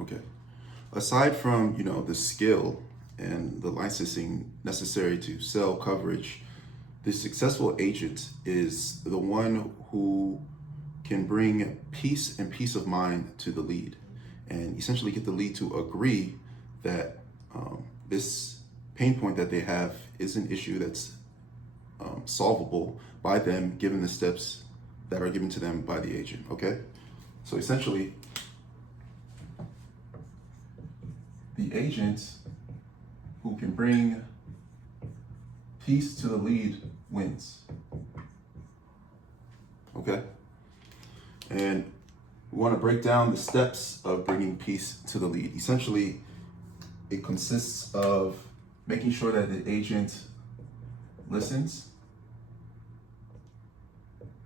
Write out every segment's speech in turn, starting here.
Okay. Aside from, the skill and the licensing necessary to sell coverage, the successful agent is the one who can bring peace and peace of mind to the lead and essentially get the lead to agree that this pain point that they have is an issue that's solvable by them given the steps that are given to them by the agent. Okay. So essentially, the agent who can bring peace to the lead wins. Okay? And we want to break down the steps of bringing peace to the lead. Essentially, it consists of making sure that the agent listens,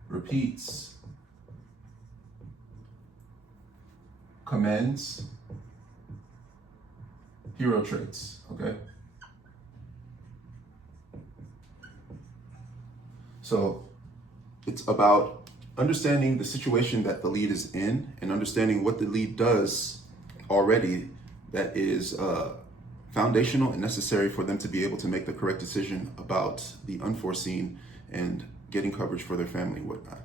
repeats, commends, hero traits, okay? So it's about understanding the situation that the lead is in and understanding what the lead does already that is foundational and necessary for them to be able to make the correct decision about the unforeseen and getting coverage for their family and whatnot.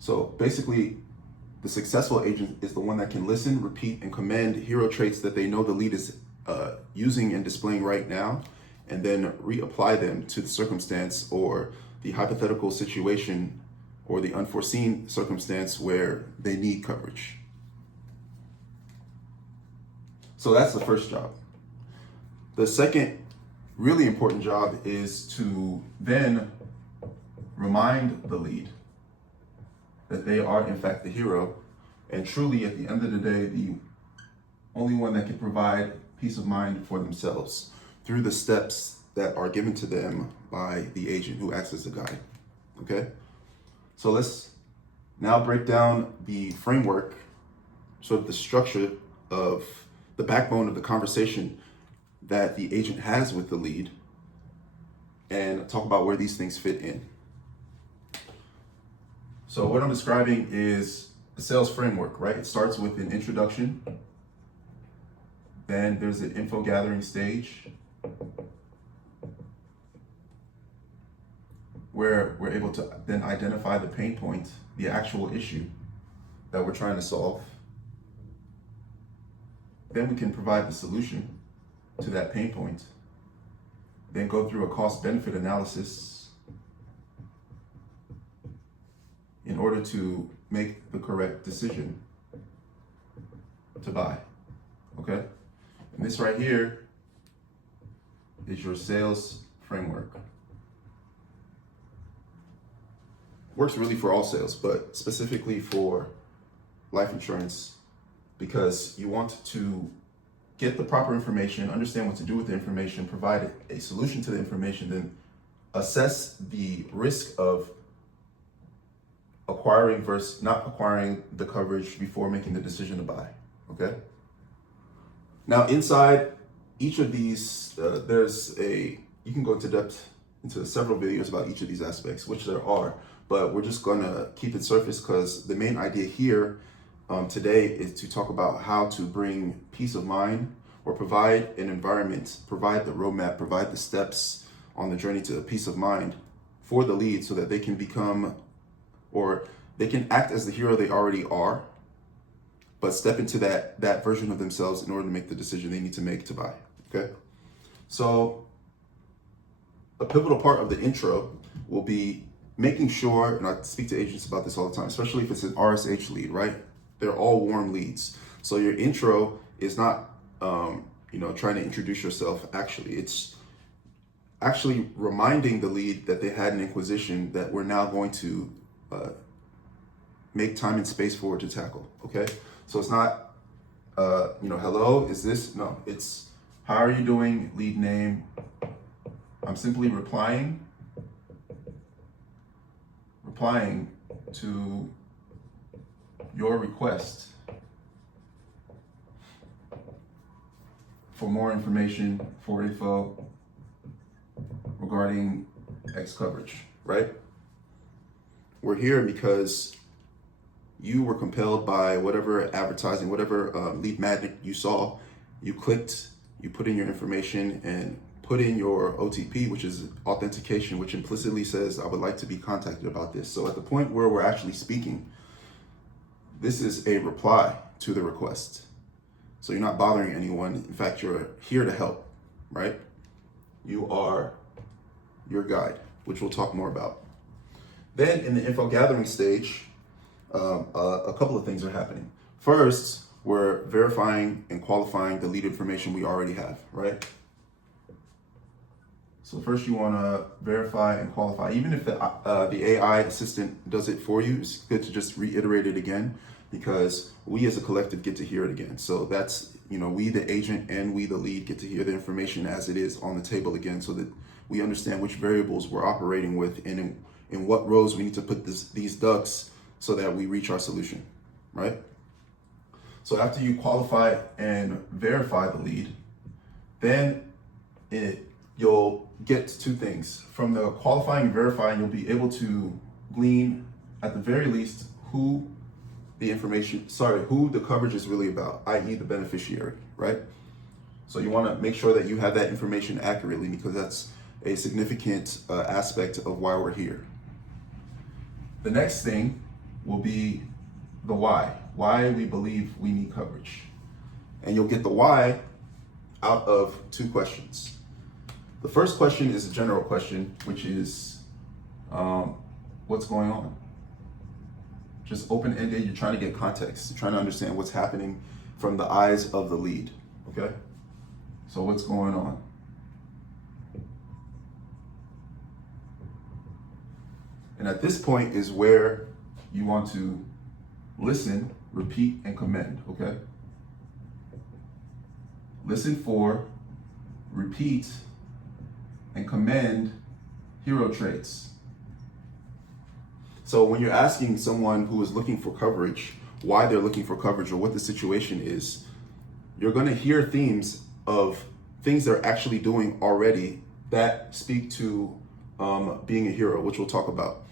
So basically, the successful agent is the one that can listen, repeat, and commend hero traits that they know the lead is using and displaying right now, and then reapply them to the circumstance or the hypothetical situation or the unforeseen circumstance where they need coverage. So that's the first job. The second really important job is to then remind the lead that they are in fact the hero, and truly at the end of the day, the only one that can provide peace of mind for themselves through the steps that are given to them by the agent who acts as a guide. Okay? So let's now break down the framework, sort of the structure of the backbone of the conversation that the agent has with the lead, and talk about where these things fit in. So what I'm describing is a sales framework, right? It starts with an introduction, then there's an info gathering stage where we're able to then identify the pain point, the actual issue that we're trying to solve. Then we can provide the solution to that pain point, then go through a cost-benefit analysis in order to make the correct decision to buy, okay? And this right here is your sales framework. Works really for all sales, but specifically for life insurance, because you want to get the proper information, understand what to do with the information, provide a solution to the information, then assess the risk of acquiring versus not acquiring the coverage before making the decision to buy, okay? Now inside each of these, you can go into depth into several videos about each of these aspects, which there are, but we're just gonna keep it surface because the main idea here today is to talk about how to bring peace of mind or provide an environment, provide the roadmap, provide the steps on the journey to peace of mind for the lead so that they can become, or they can act as the hero they already are, but step into that version of themselves in order to make the decision they need to make to buy, okay? So a pivotal part of the intro will be making sure, and I speak to agents about this all the time, especially if it's an RSH lead, right? They're all warm leads. So your intro is not, trying to introduce yourself. Actually, it's actually reminding the lead that they had an inquisition that we're now going to make time and space for it to tackle, okay? So it's not, hello, is this? No, it's how are you doing, lead name. I'm simply replying to your request for more information, for info regarding X coverage, right? We're here because you were compelled by whatever advertising, whatever lead magnet you saw, you clicked, you put in your information and put in your OTP, which is authentication, which implicitly says, I would like to be contacted about this. So at the point where we're actually speaking, this is a reply to the request. So you're not bothering anyone. In fact, you're here to help, right? You are your guide, which we'll talk more about. Then in the info gathering stage, a couple of things are happening. First, we're verifying and qualifying the lead information we already have, right? So first you want to verify and qualify. Even if the AI assistant does it for you, it's good to just reiterate it again, because we as a collective get to hear it again. So that's, we the agent and we the lead get to hear the information as it is on the table again, so that we understand which variables we're operating with and in what rows we need to put these ducks so that we reach our solution, right? So after you qualify and verify the lead, then you'll get two things. From the qualifying and verifying, you'll be able to glean, at the very least, who the coverage is really about, i.e. the beneficiary, right? So you want to make sure that you have that information accurately, because that's a significant aspect of why we're here. The next thing will be the why we believe we need coverage. And you'll get the why out of two questions. The first question is a general question, which is, what's going on? Just open-ended, you're trying to get context, you're trying to understand what's happening from the eyes of the lead, okay? So what's going on? And at this point is where you want to listen, repeat, and commend, okay? Listen for, repeat, and commend hero traits. So when you're asking someone who is looking for coverage, why they're looking for coverage or what the situation is, you're gonna hear themes of things they're actually doing already that speak to being a hero, which we'll talk about.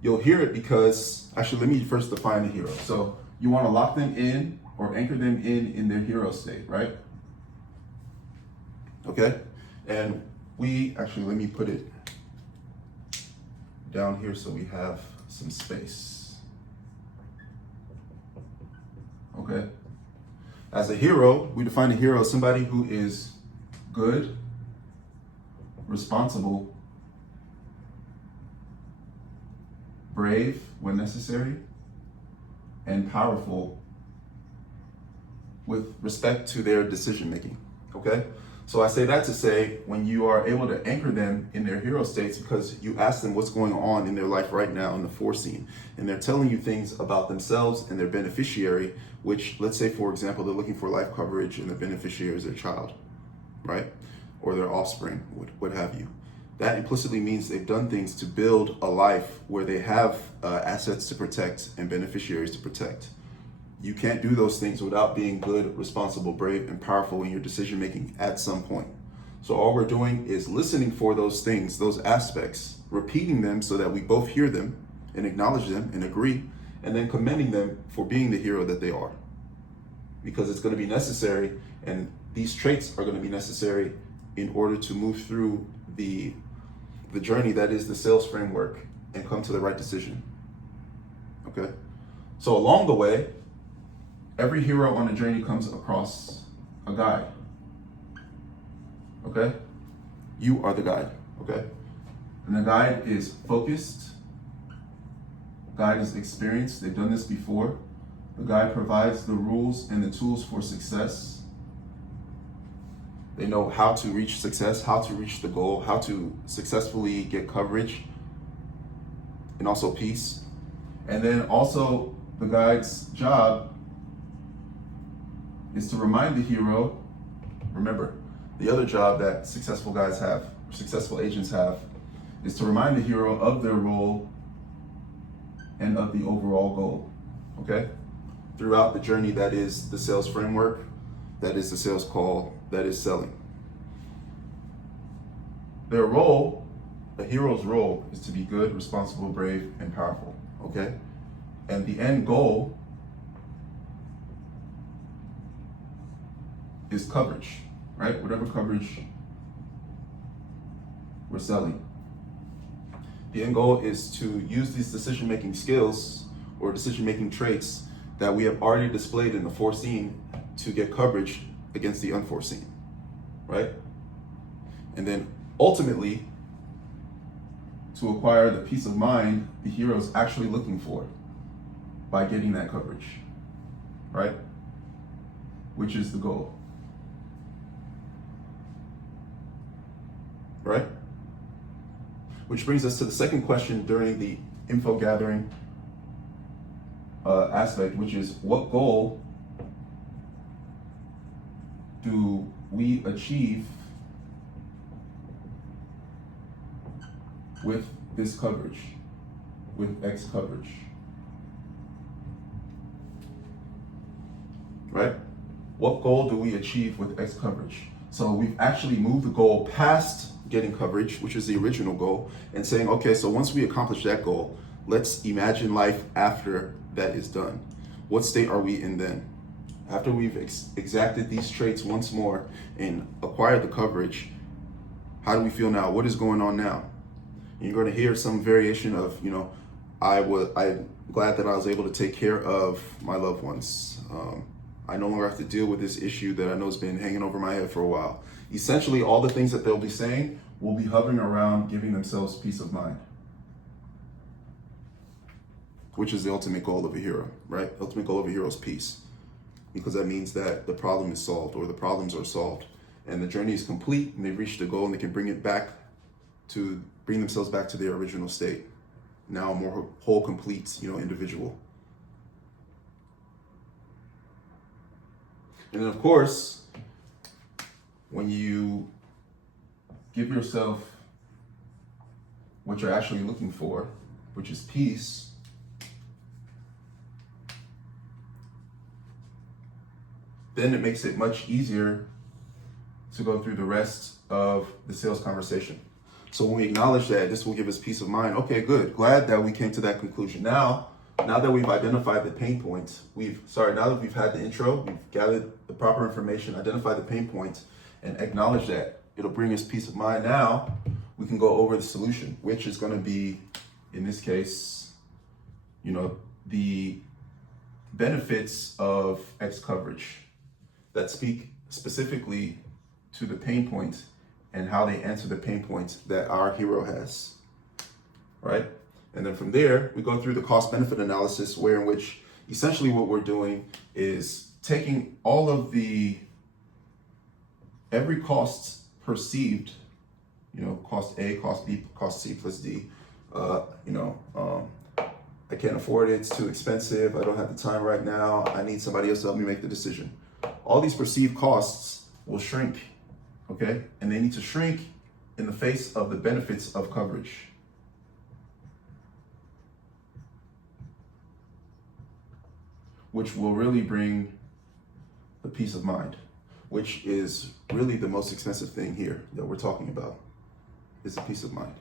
You'll hear it because, actually, let me first define a hero. So you want to lock them in or anchor them in their hero state, right? Okay? And let me put it down here so we have some space. Okay? As a hero, we define a hero as somebody who is good, responsible, brave when necessary, and powerful with respect to their decision making, okay? So I say that to say, when you are able to anchor them in their hero states, because you ask them what's going on in their life right now in the foreseen, and they're telling you things about themselves and their beneficiary, which, let's say, for example, they're looking for life coverage and the beneficiary is their child, right? Or their offspring, what have you. That implicitly means they've done things to build a life where they have assets to protect and beneficiaries to protect. You can't do those things without being good, responsible, brave, and powerful in your decision making at some point. So all we're doing is listening for those things, those aspects, repeating them so that we both hear them and acknowledge them and agree, and then commending them for being the hero that they are. Because it's going to be necessary, and these traits are going to be necessary in order to move through the journey that is the sales framework and come to the right decision. Okay? So along the way, every hero on the journey comes across a guide. Okay? You are the guide. Okay? And the guide is focused. The guide is experienced. They've done this before. The guide provides the rules and the tools for success. They know how to reach success, how to reach the goal, how to successfully get coverage, and also peace. And then also the guide's job is to remind the hero, remember, the other job that successful guides have, or successful agents have, is to remind the hero of their role and of the overall goal, okay? Throughout the journey that is the sales framework, that is the sales call, that is selling. Their role, a hero's role, is to be good, responsible, brave, and powerful, okay? And the end goal is coverage, right? Whatever coverage we're selling. The end goal is to use these decision-making skills or decision-making traits that we have already displayed in the foreseen to get coverage against the unforeseen, right? And then ultimately, to acquire the peace of mind the hero is actually looking for by getting that coverage, right? Which is the goal, right? Which brings us to the second question during the info gathering aspect, which is what goal do we achieve with this coverage, with X coverage, right? What goal do we achieve with X coverage? So we've actually moved the goal past getting coverage, which is the original goal, and saying, okay, so once we accomplish that goal, let's imagine life after that is done. What state are we in then? After we've exacted these traits once more and acquired the coverage, how do we feel now? What is going on now? And you're going to hear some variation of, I'm glad that I was able to take care of my loved ones. I no longer have to deal with this issue that I know has been hanging over my head for a while. Essentially, all the things that they'll be saying will be hovering around giving themselves peace of mind, which is the ultimate goal of a hero, right? The ultimate goal of a hero is peace, because that means that the problem is solved, or the problems are solved, and the journey is complete, and they've reached the goal, and they can bring themselves back to their original state. Now a more whole, complete, individual. And then, of course, when you give yourself what you're actually looking for, which is peace, then it makes it much easier to go through the rest of the sales conversation. So when we acknowledge that, this will give us peace of mind. Okay, good. Glad that we came to that conclusion. Now that we've identified the pain points, now that we've had the intro, we've gathered the proper information, identified the pain points, and acknowledge that it'll bring us peace of mind. Now we can go over the solution, which is going to be, in this case, the benefits of X coverage that speak specifically to the pain points and how they answer the pain points that our hero has, right? And then from there, we go through the cost-benefit analysis, in which essentially what we're doing is taking all of every cost perceived, cost A, cost B, cost C plus D, I can't afford it, it's too expensive, I don't have the time right now, I need somebody else to help me make the decision. All these perceived costs will shrink, okay? And they need to shrink in the face of the benefits of coverage. Which will really bring the peace of mind, which is really the most expensive thing here that we're talking about, is the peace of mind.